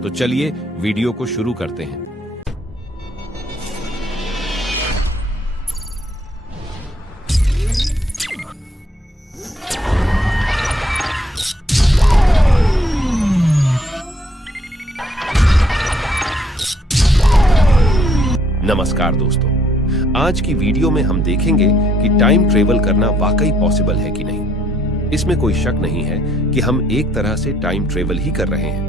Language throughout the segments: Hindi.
तो चलिए वीडियो को शुरू करते हैं। नमस्कार दोस्तों, आज की वीडियो में हम देखेंगे कि टाइम ट्रेवल करना वाकई पॉसिबल है कि नहीं। इसमें कोई शक नहीं है कि हम एक तरह से टाइम ट्रेवल ही कर रहे हैं।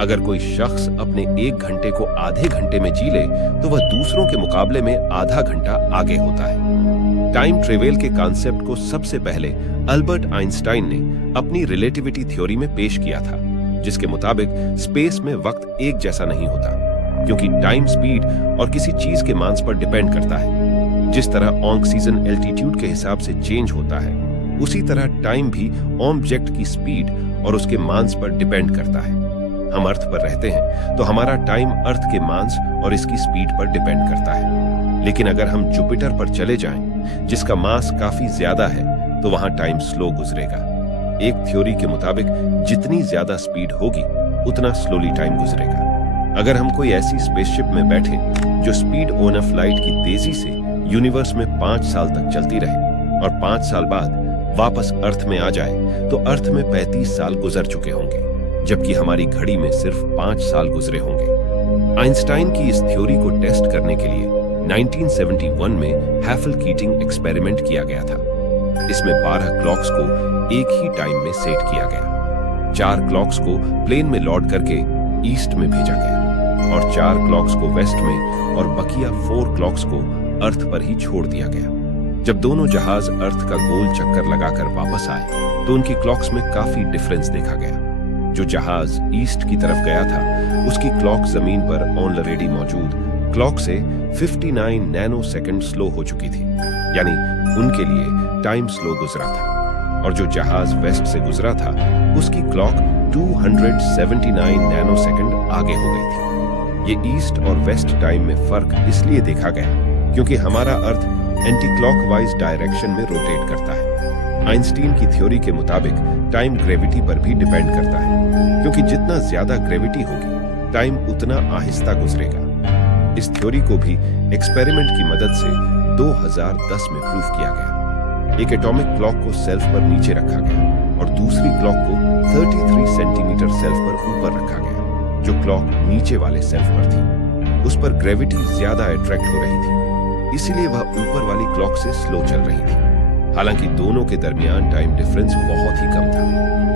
अगर कोई शख्स अपने 1 घंटे को आधे घंटे में जी ले तो वह दूसरों के मुकाबले में आधा घंटा आगे होता है। टाइम ट्रेवल के कॉन्सेप्ट को सबसे पहले अल्बर्ट आइंस्टाइन ने अपनी रिलेटिविटी थ्योरी में पेश किया था, जिसके मुताबिक स्पेस में वक्त एक जैसा नहीं होता, क्योंकि टाइम स्पीड और किसी चीज के मास पर डिपेंड करता है। जिस तरह ऑक्सीजन एल्टीट्यूड के हिसाब से चेंज होता है, उसी तरह टाइम भी ऑब्जेक्ट की स्पीड और उसके मास पर डिपेंड करता है। हम अर्थ पर रहते हैं तो हमारा टाइम अर्थ के मास और इसकी स्पीड पर डिपेंड करता है। लेकिन अगर हम जुपिटर पर चले जाएं, जिसका मास काफी ज्यादा है, तो वहां टाइम स्लो गुजरेगा। एक थ्योरी के मुताबिक जितनी ज्यादा स्पीड होगी उतना स्लोली टाइम गुजरेगा। अगर हम कोई ऐसी स्पेसशिप में बैठे जो स्पीड ऑफ लाइट की तेजी से यूनिवर्स में 5 साल तक चलती रहे और 5 साल बाद वापस अर्थ में आ जाए, तो अर्थ में 35 साल गुजर चुके होंगे, जबकि हमारी घड़ी में सिर्फ 5 साल गुजरे होंगे। आइंस्टाइन की इस थ्योरी को टेस्ट करने के लिए 1971 में हैफल कीटिंग एक्सपेरिमेंट किया गया था। इसमें 12 क्लॉक्स को एक ही टाइम में सेट किया गया। 4 क्लॉक्स को प्लेन में लौट करके ईस्ट में भेजा गया और 4 क्लॉक्स को वेस्ट में और बकिया 4 क्लॉक्स को अर्थ पर ही छोड़ दिया गया। जब दोनों जहाज अर्थ का गोल चक्कर लगाकर वापस आए तो उनकी क्लॉक्स में काफी डिफरेंस देखा गया। जो जहाज ईस्ट की तरफ गया था, उसकी क्लॉक जमीन पर ऑलरेडी मौजूद क्लॉक से 59 नैनो सेकंड स्लो हो चुकी थी, यानी उनके लिए टाइम स्लो गुजरा था। और जो जहाज वेस्ट से गुजरा था, उसकी क्लॉक 279 नैनो सेकंड आगे हो गई थी। ये ईस्ट और वेस्ट टाइम में फर्क इसलिए देखा गया क्योंकि हमारा अर्थ एंटी क्लॉकवाइज डायरेक्शन में रोटेट करता है। आइंस्टीन की थ्योरी के मुताबिक टाइम ग्रेविटी पर भी डिपेंड करता है, क्योंकि जितना ज्यादा ग्रेविटी होगी, टाइम उतना आहिस्ता गुजरेगा। इस थ्योरी को भी एक्सपेरिमेंट की मदद से 2010 में प्रूव किया गया। एक एटॉमिक क्लॉक को सेल्फ पर नीचे रखा गया और दूसरी क्लॉक को 33 सेंटीमीटर सेल्फ पर ऊपर रखा गया। जो क्लॉक नीचे वाले सेल्फ पर थी, उस पर ग्रेविटी ज्यादा अट्रैक्ट हो रही थी, इसीलिए वह ऊपर वाली क्लॉक से स्लो चल रही थी। हालांकि दोनों के दरमियान टाइम डिफरेंस बहुत ही कम था,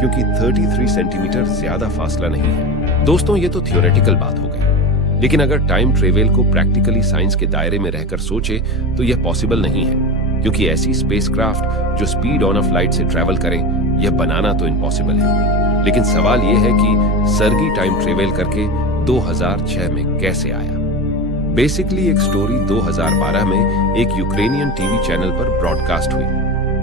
क्योंकि 33 सेंटीमीटर ज्यादा फासला नहीं है। दोस्तों, ये तो थियोरेटिकल बात हो गई, लेकिन अगर टाइम ट्रेवल को प्रैक्टिकली साइंस के दायरे में रहकर सोचे तो यह पॉसिबल नहीं है, क्योंकि ऐसी स्पेसक्राफ्ट जो स्पीड ऑफ लाइट से ट्रैवल करें, यह बनाना तो इम्पॉसिबल है। लेकिन सवाल यह है कि सर्गी टाइम ट्रेवल करके 2006 में कैसे आया। बेसिकली एक स्टोरी 2012 में एक यूक्रेनियन टीवी चैनल पर ब्रॉडकास्ट हुई।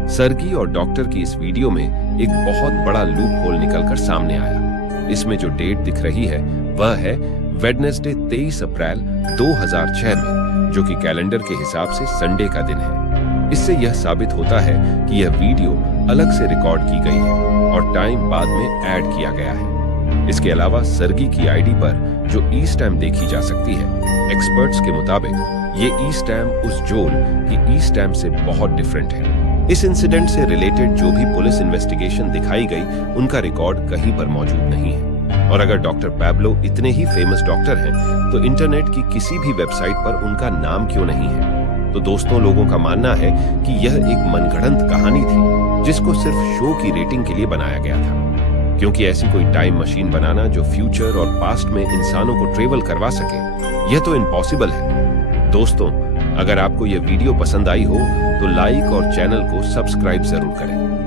सर्गी और डॉक्टर की इस वीडियो में एक बहुत बड़ा लूप होल निकलकर सामने आया। इसमें जो डेट दिख रही है वह है वेडनेसडे 23 अप्रैल 2006 में, जो कि कैलेंडर के हिसाब से संडे का दिन है। इससे यह साबित होता है कि यह वीडियो अलग से रिकॉर्ड की गई है और टाइम बाद में ऐड किया गया है। इसके अलावा सर्गी की आईडी पर जो ईस्ट टाइम देखी जा सकती है, एक्सपर्ट्स के मुताबिक ये ईस्ट टाइम उस जोल की ईस्ट टाइम से बहुत डिफरेंट है। इस इंसिडेंट से रिलेटेड जो भी पुलिस इन्वेस्टिगेशन दिखाई गई, उनका रिकॉर्ड कहीं पर मौजूद नहीं है। और अगर डॉक्टर पैब्लो इतने ही फेमस डॉक्टर हैं, तो इंटरनेट की किसी भी वेबसाइट पर उनका नाम क्यों नहीं है? तो दोस्तों, लोगों का मानना है कि यह एक मनगढ़ंत कहानी थी, जिसको सिर्फ शो की रेटिंग के लिए बनाया गया था, क्योंकि ऐसी कोई टाइम मशीन बनाना जो फ्यूचर और पास्ट में इंसानों को ट्रेवल करवा सके, यह तो इम्पॉसिबल है। दोस्तों, अगर आपको यह वीडियो पसंद आई हो तो लाइक और चैनल को सब्सक्राइब जरूर करें।